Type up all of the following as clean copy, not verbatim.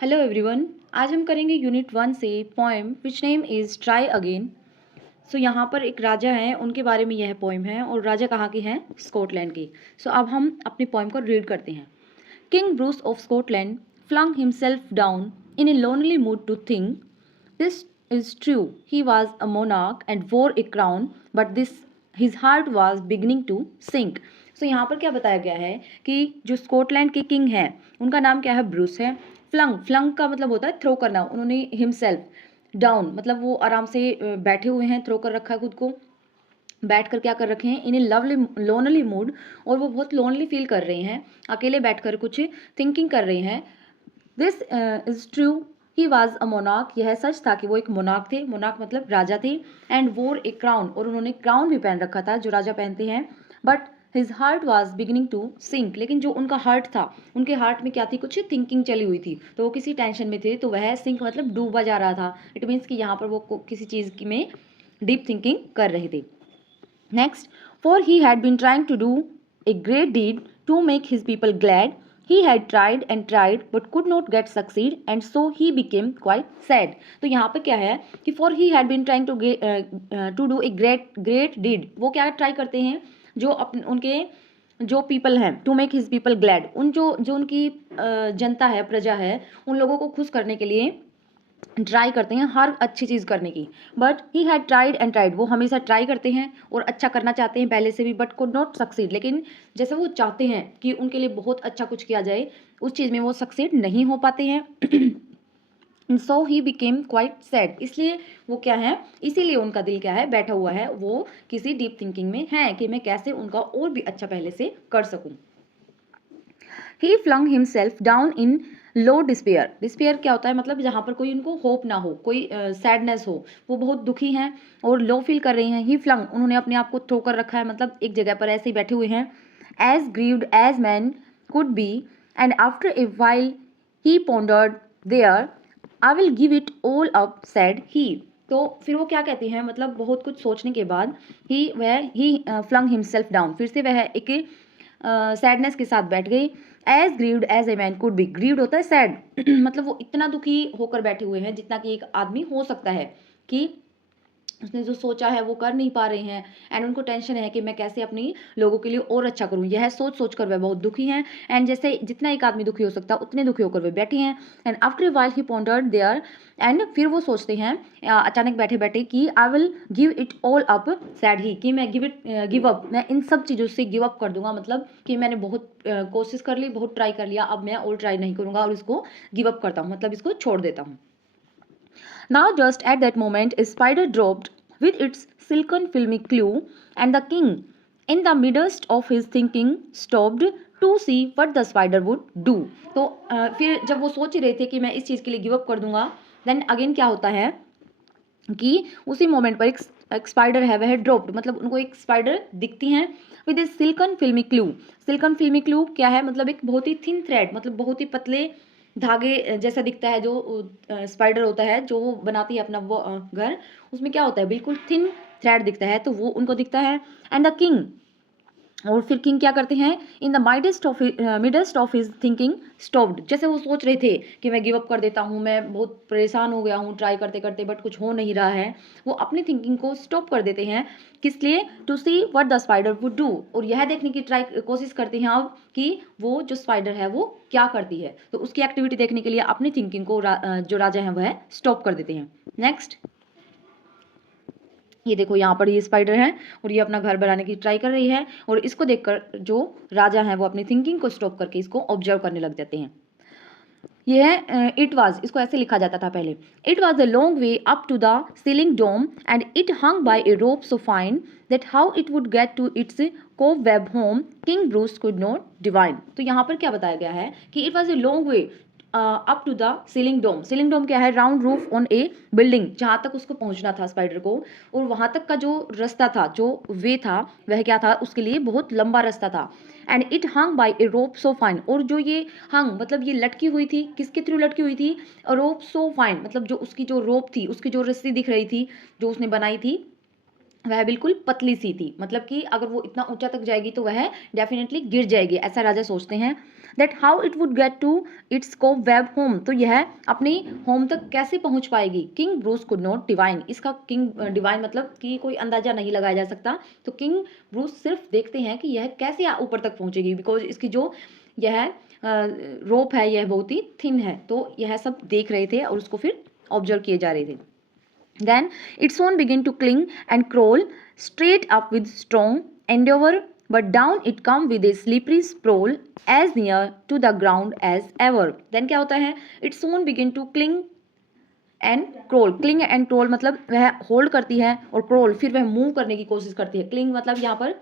Hello everyone. आज हम करेंगे यूनिट 1 से poem which name is try again. So यहाँ पर एक राजा हैं, उनके बारे में यह पोएम है और राजा कहाँ के हैं? स्कॉटलैंड के। सो अब हम अपनी पोएम को रीड करते हैं। King Bruce of Scotland flung himself down in a lonely mood to think. This is true. He was a monarch and wore a crown, but his heart was beginning to sink. So यहाँ पर क्या बताया गया है कि जो Scotland के king हैं उनका नाम क्या है? ब्रूस है। फ्लंग का मतलब होता है थ्रो करना। उन्होंने हिमसेल्फ डाउन मतलब वो आराम से बैठे हुए हैं, थ्रो कर रखा है खुद को, बैठ कर क्या कर रखे हैं? इन ए लवली लोनली मूड, और वो बहुत लोनली फील कर रहे हैं, अकेले बैठकर कुछ थिंकिंग कर रहे हैं। This is true, he was a monarch, यह सच था कि वो एक मोनार्क थे। मोनार्क मतलब राजा थे। एंड वोर ए क्राउन, और उन्होंने क्राउन भी पहन रखा था जो राजा पहनते हैं। But his heart was beginning to sink, लेकिन जो उनका हार्ट था, उनके हार्ट में क्या थी? कुछ थिंकिंग चली हुई थी, तो वो किसी टेंशन में थे, तो वह सिंक मतलब डूबा जा रहा था। इट मीन्स कि यहाँ पर वो किसी चीज़ की में डीप थिंकिंग कर रहे थे। Next, for he had been trying to do a great deed to make his people glad. He had tried and tried but could not get succeed, and so he became quite sad. तो यहाँ पे क्या है कि for he had been trying to do a great deed. वो क्या try करते हैं? जो उनके जो पीपल हैं, to make his people glad, उन जो उनकी जनता है, प्रजा है, उन लोगों को खुश करने के लिए ट्राई करते हैं हर अच्छी चीज़ करने की। But he had tried and tried, वो हमेशा ट्राई करते हैं और अच्छा करना चाहते हैं पहले से भी, बट कुड नॉट सक्सीड, लेकिन जैसे वो चाहते हैं कि उनके लिए बहुत अच्छा कुछ किया जाए, उस चीज़ में वो सक्सीड नहीं हो पाते हैं। सो ही बिकेम क्वाइट सैड, इसलिए वो क्या है, इसीलिए उनका दिल क्या है? बैठा हुआ है, वो किसी डीप थिंकिंग में है कि मैं कैसे उनका और भी अच्छा पहले से कर सकूं। He flung himself down in low despair. Despair क्या होता है? मतलब जहाँ पर कोई उनको होप ना हो, कोई सैडनेस हो, वो बहुत दुखी हैं और लो फील कर रहे हैं। ही फ्लंग, उन्होंने अपने आप को थ्रो कर रखा है, मतलब एक जगह पर ऐसे ही बैठे हुए हैं। As grieved as man could be, and after a while he pondered there, I will give it all up said he. तो फिर वो क्या कहते हैं? मतलब बहुत कुछ सोचने के बाद ही फ्लंग हिमसेल्फ डाउन, फिर से वह एक सैडनेस के साथ बैठ गई। As grieved as a man could be, grieved होता है सैड, मतलब वो इतना दुखी होकर बैठे हुए हैं जितना कि एक आदमी हो सकता है, कि उसने जो सोचा है वो कर नहीं पा रहे हैं, एंड उनको टेंशन है कि मैं कैसे अपनी लोगों के लिए और अच्छा करूं। यह सोच सोच कर वे बहुत दुखी हैं, एंड जैसे जितना एक आदमी दुखी हो सकता है उतने दुखी होकर वे बैठे हैं। And after a while he pondered there, and फिर वो सोचते हैं अचानक बैठे बैठे कि I will give it all up said he, कि मैं गिव अप, मैं इन सब चीज़ों से गिव अप कर दूंगा, मतलब कि मैंने बहुत कोशिश कर ली, बहुत ट्राई कर लिया, अब मैं और ट्राई नहीं करूंगा और इसको गिव अप करता हूँ, मतलब इसको छोड़ देता हूँ। Now, just at that moment, a spider dropped with its silken filmy clue, and the king, in the midst of his thinking, stopped to see what the spider would do. तो फिर जब वो सोच रहे थे कि मैं इस चीज़ के लिए गिव अप कर दूंगा, देन अगेन क्या होता है कि उसी मोमेंट पर एक स्पाइडर है, वह ड्रॉप्ड, मतलब उनको एक स्पाइडर दिखती हैं विद ए सिल्कन फिल्मी क्लू। सिल्कन फिल्मी क्लू क्या है? मतलब एक बहुत ही थिन थ्रेड, मतलब बहुत ही पतले धागे जैसा दिखता है। जो स्पाइडर होता है जो वो बनाती है अपना वो घर, उसमें क्या होता है? बिल्कुल थिन थ्रेड दिखता है, तो वो उनको दिखता है। एंड द किंग, और फिर किंग क्या करते हैं? In the midst of his thinking stopped, जैसे वो सोच रहे थे कि मैं गिव अप कर देता हूँ, मैं बहुत परेशान हो गया हूँ ट्राई करते करते, बट कुछ हो नहीं रहा है, वो अपनी थिंकिंग को स्टॉप कर देते हैं। किस लिए? To see what the spider would do, और यह देखने की कोशिश करते हैं अब कि वो जो स्पाइडर है वो क्या करती है, तो उसकी एक्टिविटी देखने के लिए अपनी थिंकिंग को जो राजा है वह स्टॉप कर देते हैं। नेक्स्ट, ये देखो यहाँ पर ये स्पाइडर है और ये अपना घर बनाने की ट्राई कर रही है, और इसको देखकर जो राजा है वो अपनी थिंकिंग को स्टॉप करके इसको ऑब्जर्व करने लग जाते हैं। ये है इट वाज, इसको ऐसे लिखा जाता था पहले। It was a long way up to the ceiling dome, and it hung by a rope so fine that how it would get to its cobweb home king Bruce could not divine. तो यहाँ पर क्या बताया गया है कि it was a long way up to the ceiling dome. Ceiling dome क्या है? Round roof on a building, जहाँ तक उसको पहुँचना था स्पाइडर को, और वहाँ तक का जो रास्ता था, जो वे था, वह क्या था? उसके लिए बहुत लंबा रास्ता था। And it hung by a rope so fine, और जो ये हंग मतलब ये लटकी हुई थी, किसके थ्रू लटकी हुई थी? रोप सो फाइन, मतलब जो उसकी जो रोप थी, उसकी जो रस्सी दिख रही थी जो उसने बनाई थी, वह बिल्कुल पतली सी थी, मतलब कि अगर वो इतना ऊंचा तक जाएगी तो वह डेफिनेटली गिर जाएगी, ऐसा राजा सोचते हैं। That how it would get to its को वेब होम, तो यह अपनी होम तक कैसे पहुंच पाएगी। King Bruce could not divine, इसका किंग डिवाइन मतलब कि कोई अंदाजा नहीं लगाया जा सकता। तो किंग ब्रूस सिर्फ देखते हैं कि यह कैसे ऊपर तक पहुंचेगी, बिकॉज इसकी जो यह रोप है यह बहुत ही थिन है। तो यह सब देख रहे थे और उसको फिर ऑब्जर्व किए जा रहे थे। Then it soon began to cling and crawl straight up with strong endeavor, but down it come with a slippery sprawl as near to the ground as ever. Then क्या होता है, it soon began to cling and crawl. Cling and crawl मतलब वह hold करती है और crawl फिर वह मूव करने की कोशिश करती है। क्लिंग मतलब यहाँ पर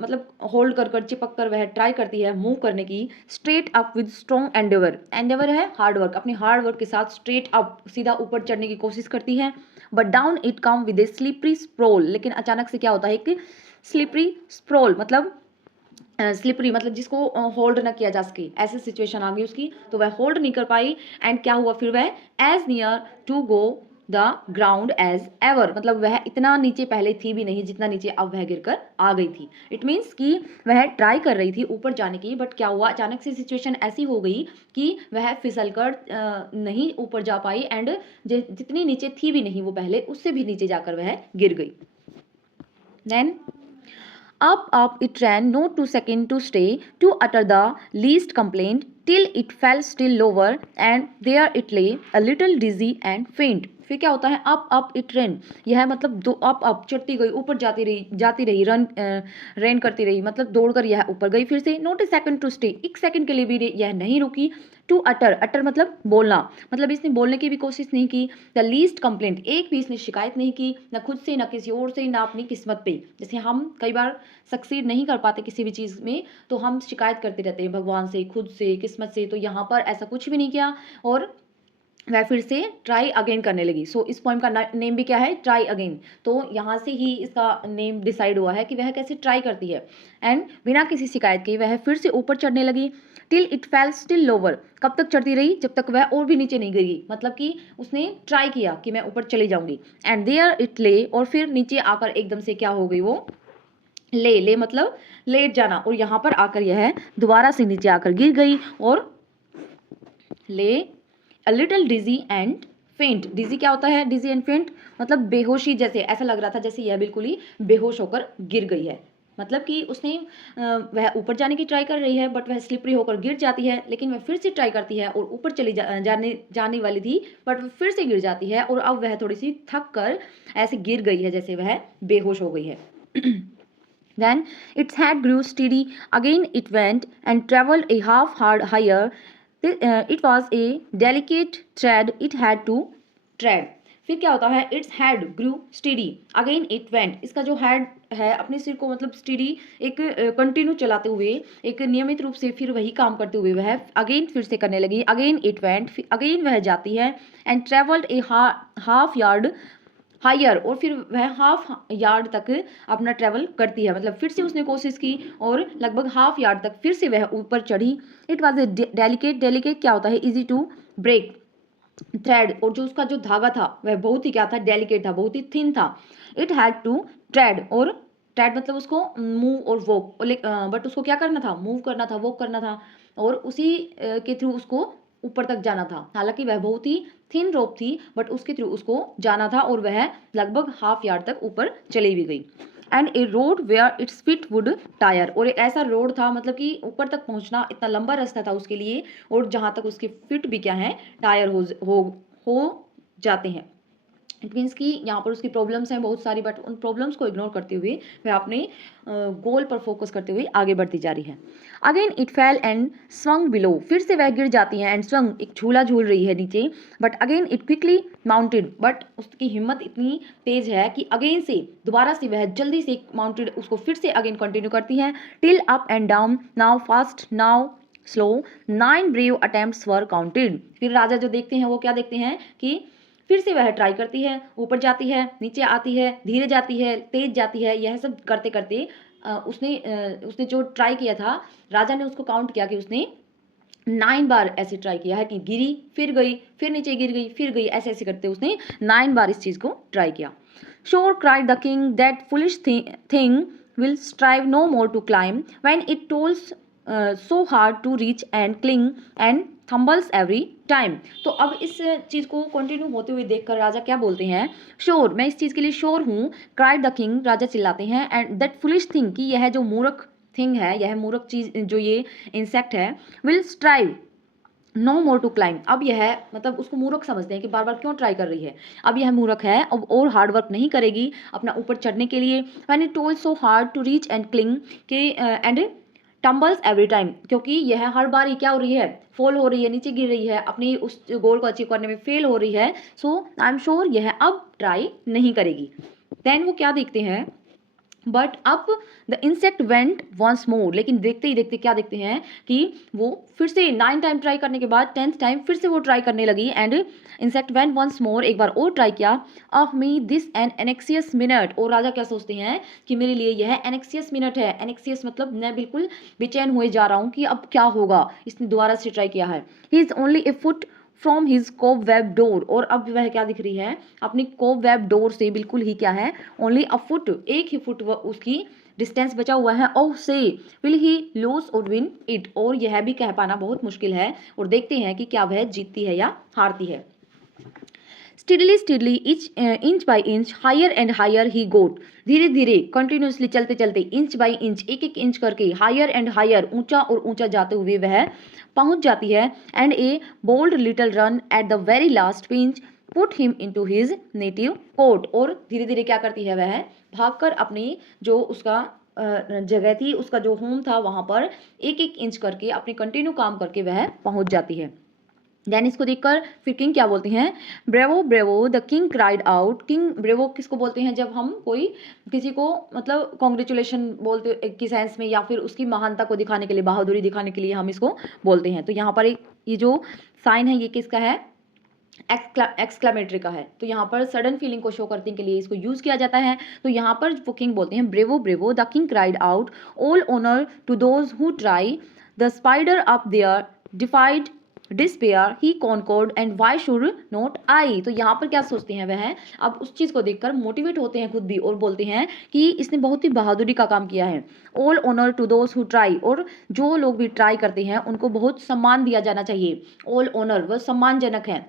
मतलब होल्ड कर चिपक कर वह ट्राई करती है मूव करने की। Straight up with strong Endeavour, Endeavour है हार्ड वर्क, अपने हार्ड वर्क के साथ स्ट्रेट अप सीधा ऊपर चढ़ने की कोशिश करती है। But down it come with A slippery Sproull, लेकिन अचानक से क्या होता है कि स्लिपरी स्प्रोल मतलब स्लिपरी मतलब जिसको होल्ड ना किया जा सके, ऐसी सिचुएशन आ गई उसकी, तो वह होल्ड नहीं कर पाई। एंड क्या हुआ फिर, वह as near to go the ground as ever, मतलब वह इतना नीचे पहले थी भी नहीं जितना नीचे अब वह गिरकर आ गई थी। इट मीन्स कि वह ट्राई कर रही थी ऊपर जाने की, बट क्या हुआ अचानक से सिचुएशन ऐसी हो गई कि वह फिसल कर नहीं ऊपर जा पाई। एंड जितनी नीचे थी भी नहीं वो पहले, उससे भी नीचे जाकर वह गिर गई। Then up it ran, no 2 seconds to stay, to utter the least complaint, till it fell still lower, and there it lay, a little dizzy and faint. फिर क्या होता है, अप इट रन, यह मतलब दो अप चढ़ती गई, ऊपर जाती रही रन करती रही, मतलब दौड़कर यह ऊपर गई फिर से। Not a second to stay, एक सेकंड के लिए भी यह नहीं रुकी। टू अटर मतलब बोलना, मतलब इसने बोलने की भी कोशिश नहीं की। द लीस्ट कंप्लेंट, एक भी इसने शिकायत नहीं की, ना खुद से ना किसी और से ना अपनी किस्मत पे। जैसे हम कई बार सक्सीड नहीं कर पाते किसी भी चीज़ में तो हम शिकायत करते रहते हैं भगवान से, खुद से, किस्मत से। तो यहाँ पर ऐसा कुछ भी नहीं किया और वह फिर से ट्राई अगेन करने लगी। सो इस पोएम का नेम भी क्या है, ट्राई अगेन। तो यहाँ से ही इसका नेम डिसाइड हुआ है कि वह कैसे ट्राई करती है। एंड बिना किसी शिकायत के वह फिर से ऊपर चढ़ने लगी। Till it fail still lower, कब तक चढ़ती रही, जब तक वह और भी नीचे नहीं गिरी, मतलब कि उसने ट्राई किया कि मैं ऊपर चली जाऊंगी। एंड देयर इट ले, और फिर नीचे आकर एकदम से क्या हो गई वो, ले मतलब लेट जाना, और यहाँ पर आकर यह दोबारा से नीचे आकर गिर गई और ले अ लिटिल डिजी एंड फेंट। डिजी क्या होता है, डिजी एंड फेंट मतलब बेहोशी, जैसे ऐसा लग रहा था जैसे यह बिल्कुल ही बेहोश होकर गिर गई है। मतलब कि उसने वह ऊपर जाने की ट्राई कर रही है बट वह स्लिपरी होकर गिर जाती है, लेकिन वह फिर से ट्राई करती है और ऊपर चली जाने वाली थी बट वह फिर से गिर जाती है और अब वह थोड़ी सी थक कर ऐसे गिर गई है जैसे वह बेहोश हो गई है। Then its head grew steady. Again it went and travelled a half hard higher. It was a delicate tread it had to tread. फिर क्या होता है, its head grew steady, again it went. इसका जो हेड है अपने सिर को मतलब स्टीडी एक कंटिन्यू चलाते हुए, एक नियमित रूप से फिर वही काम करते हुए वह अगेन फिर से करने लगी। अगेन इट वेंट, अगेन वह जाती है। And travelled a half yard higher, और फिर वह हाफ यार्ड तक अपना ट्रैवल करती है, मतलब फिर से उसने कोशिश की और लगभग हाफ यार्ड तक फिर से वह ऊपर चढ़ी। इट वॉज ए डेलिकेट क्या होता है, इजी टू ब्रेक थ्रेड, और जो उसका जो धागा था वह बहुत ही क्या था, डेलिकेट था, बहुत ही थिन था। इट हैड टू ट्रेड, और ट्रेड मतलब उसको मूव और वॉक, बट उसको क्या करना था, मूव करना था, वॉक करना था, और उसी के थ्रू उसको ऊपर तक जाना था। हालांकि वह बहुत ही थिन रोप थी बट उसके थ्रू उसको जाना था और वह लगभग हाफ यार्ड तक ऊपर चली भी गई। And a road where its feet would tire, और एक ऐसा रोड था मतलब कि ऊपर तक पहुंचना इतना लंबा रास्ता था उसके लिए, और जहां तक उसके फिट भी क्या है, टायर हो जाते हैं। इट मीन्स कि यहाँ पर उसकी प्रॉब्लम्स हैं बहुत सारी, बट उन प्रॉब्लम्स को इग्नोर करते हुए वह अपने गोल पर फोकस करते हुए आगे बढ़ती जा रही है। Again it fail and swung below, फिर से वह गिर जाती है। एंड स्वंग एक झूला झूल रही है नीचे। But again it quickly mounted, but उसकी हिम्मत इतनी तेज है कि अगेन से दोबारा से वह जल्दी से माउंटेड उसको फिर से अगेन कंटिन्यू करती है। Till up and down, now fast now slow, 9 brave attempts were counted. फिर राजा जो देखते हैं वो क्या देखते हैं कि फिर से वह ट्राई करती है, ऊपर जाती है, नीचे आती है, धीरे जाती है, तेज जाती है, यह सब करते करते उसने जो ट्राई किया था, राजा ने उसको काउंट किया कि उसने 9 बार ऐसे ट्राई किया है कि गिरी, फिर गई, फिर नीचे गिर गई, फिर गई, ऐसे ऐसे करते उसने 9 बार इस चीज़ को ट्राई किया। Sure, cried the king, that foolish thing will strive no more to climb when it tolls so hard to reach and cling and tumbles every time. तो अब इस चीज़ को कंटिन्यू होते हुए देखकर राजा क्या बोलते हैं, श्योर, मैं इस चीज़ के लिए श्योर हूँ, क्राइड द किंग, राजा चिल्लाते हैं, एंड दैट फुलिश थिंग, कि यह जो मूर्ख थिंग है, यह मूर्ख चीज़ जो ये इंसेक्ट है, will strive no more to climb, अब यह मतलब उसको मूर्ख समझते हैं कि बार बार क्यों ट्राई कर रही है, अब यह मूर्ख है, अब और हार्ड वर्क नहीं करेगी अपना ऊपर चढ़ने के लिए। When it toiled so hard to reach and cling के एंड टम्बल्स एवरी टाइम, क्योंकि यह हर बार ही क्या हो रही है, फॉल हो रही है, नीचे गिर रही है, अपनी उस गोल को अचीव करने में फेल हो रही है। सो आई एम श्योर यह अब ट्राई नहीं करेगी। देन वो क्या देखते हैं, बट अब the insect went once more, लेकिन देखते ही देखते क्या देखते हैं कि वो फिर से 9 टाइम ट्राई करने के बाद 10th टाइम फिर से वो ट्राई करने लगी, and insect went once more, एक बार और ट्राई किया। Of me this an anxious minute, और राजा क्या सोचते हैं कि मेरे लिए यह एनेक्सियस मिनट है, एनेक्सियस मतलब मैं बिल्कुल बेचैन हुए जा रहा हूँ कि अब क्या होगा, इसने दोबारा से ट्राई किया है। He is only a foot from his cobweb door, और अब वह क्या दिख रही है, अपनी कोब वेब डोर से बिल्कुल ही क्या है, ओनली अ फुट, एक ही फुट उसकी डिस्टेंस बचा हुआ है। ओह से विल ही लूज और विन इट, और यह भी कह पाना बहुत मुश्किल है, और देखते हैं कि क्या वह जीतती है या हारती है। Steadily steadily inch by inch higher and higher he got, धीरे धीरे कंटिन्यूसली चलते चलते इंच बाई इंच, एक एक इंच करके हायर एंड हायर, ऊंचा और ऊंचा जाते हुए वह पहुंच जाती है। And a bold little run at the very last pinch put him into his native court, और धीरे धीरे क्या करती है, वह भागकर अपनी जो उसका जगह थी, उसका जो होम था, वहां पर एक एक इंच करके अपने कंटिन्यू काम करके वह पहुंच जाती है। देन इसको देखकर फिर किंग क्या बोलते हैं, bravo bravo the king cried out, king bravo किसको बोलते हैं, जब हम कोई किसी को मतलब कॉन्ग्रेचुलेशन बोलते की सेंस में, या फिर उसकी महानता को दिखाने के लिए, बहादुरी दिखाने के लिए हम इसको बोलते हैं। तो यहाँ पर एक ये जो साइन है ये किसका है, एक्सक्लामेटरी का है, तो यहाँ पर सडन फीलिंग को शो करने के लिए इसको यूज किया जाता है। तो यहाँ पर वो किंग बोलते हैं, bravo bravo the king cried out, all honour to those who try, the spider up there defied despair he conquered and why should not I. तो यहाँ पर क्या सोचते हैं वह, अब उस चीज़ को देखकर मोटिवेट होते हैं खुद भी, और बोलते हैं कि इसने बहुत ही बहादुरी का काम किया है। All honour to those who try, और जो लोग भी ट्राई करते हैं उनको बहुत सम्मान दिया जाना चाहिए। ऑल ऑनर वह सम्मानजनक है।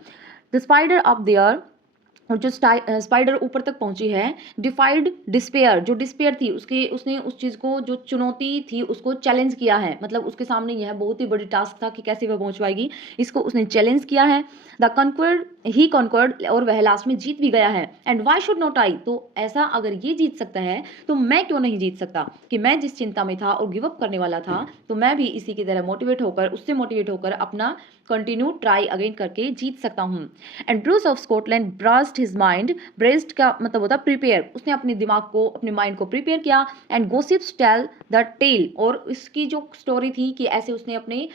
द स्पाइडर अप देयर, और जो स्पाइडर ऊपर तक पहुंची है, डिफाइड डिस्पेयर, जो डिस्पेयर थी उसके, उसने उस चीज़ को जो चुनौती थी उसको चैलेंज किया है, मतलब उसके सामने यह बहुत ही बड़ी टास्क था कि कैसे वह पहुंच पाएगी, इसको उसने चैलेंज किया है। द कॉन्क्वर्ड ही कॉन्क्वर्ड, और वह लास्ट में जीत भी गया है। And why should not I, तो ऐसा अगर ये जीत सकता है तो मैं क्यों नहीं जीत सकता, कि मैं जिस चिंता में था और गिव अप करने वाला था, तो मैं भी इसी की तरह मोटिवेट होकर, उससे मोटिवेट होकर अपना कंटिन्यू ट्राई अगेन करके जीत सकता हूँ। And Bruce of Scotland burst his mind, breast का मतलब होता है प्रिपेयर, उसने अपने दिमाग को, अपने माइंड को प्रिपेयर किया। And gossips tell the tell, और इसकी जो स्टोरी थी कि ऐसे उसने अपने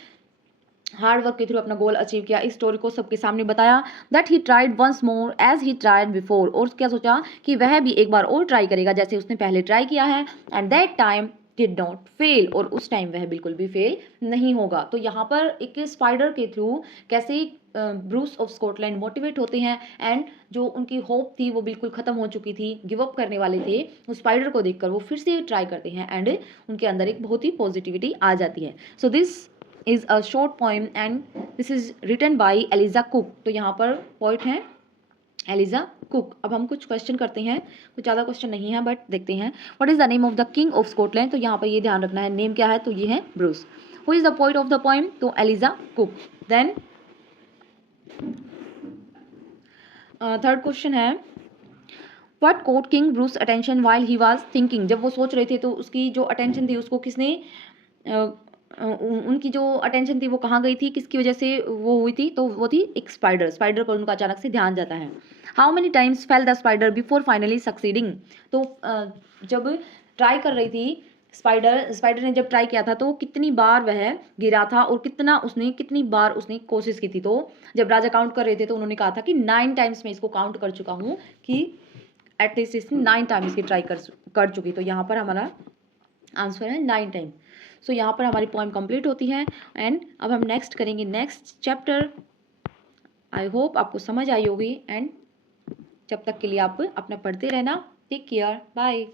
हार्ड वर्क के थ्रू अपना गोल अचीव किया, इस स्टोरी को सबके सामने बताया। That he tried once more as he tried before, और क्या सोचा कि वह भी एक बार और ट्राई करेगा जैसे उसने पहले ट्राई किया है। And that time did not fail, और उस टाइम वह बिल्कुल भी फेल नहीं होगा। तो यहाँ पर एक स्पाइडर के थ्रू कैसे ब्रूस ऑफ स्कॉटलैंड मोटिवेट होते हैं, एंड जो उनकी होप थी वो बिल्कुल खत्म हो चुकी थी, गिव अप करने वाले थे, उस स्पाइडर को देखकर वो फिर से ट्राई करते हैं, एंड उनके अंदर एक बहुत ही पॉजिटिविटी आ जाती है। So this is a short poem and this is written by Eliza Cook. तो यहाँ पर पोइट हैं एलिजा कुक। अब हम कुछ क्वेश्चन करते हैं, कुछ ज़्यादा क्वेश्चन नहीं है बट देखते हैं। What is the name of the king of Scotland, तो यहाँ पर ये ध्यान रखना है, नेम क्या है, तो ये है Bruce. Who is the poet of the poem, तो Eliza Cook. Then third question है, what caught king Bruce attention while he was thinking, जब वो सोच रहे थे तो उसकी जो अटेंशन थी उसको किसने उनकी जो अटेंशन थी वो कहाँ गई थी, किसकी वजह से वो हुई थी, तो वो थी एक स्पाइडर, स्पाइडर पर उनका अचानक से ध्यान जाता है। How many times fail the spider before finally succeeding, तो जब ट्राई कर रही थी स्पाइडर ने जब ट्राई किया था तो कितनी बार वह गिरा था, और कितनी बार उसने कोशिश की थी। तो जब राजा काउंट कर रहे थे तो उन्होंने कहा था कि 9 टाइम्स मैं इसको काउंट कर चुका हूँ, कि एटलीस्ट इसने 9 टाइम्स की ट्राई कर चुकी। तो यहाँ पर हमारा आंसर है 9 टाइम। सो यहाँ पर हमारी पोएम कंप्लीट होती है, एंड अब हम नेक्स्ट करेंगे नेक्स्ट चैप्टर। आई होप आपको समझ आई होगी, एंड जब तक के लिए आप अपना पढ़ते रहना। Take care, bye.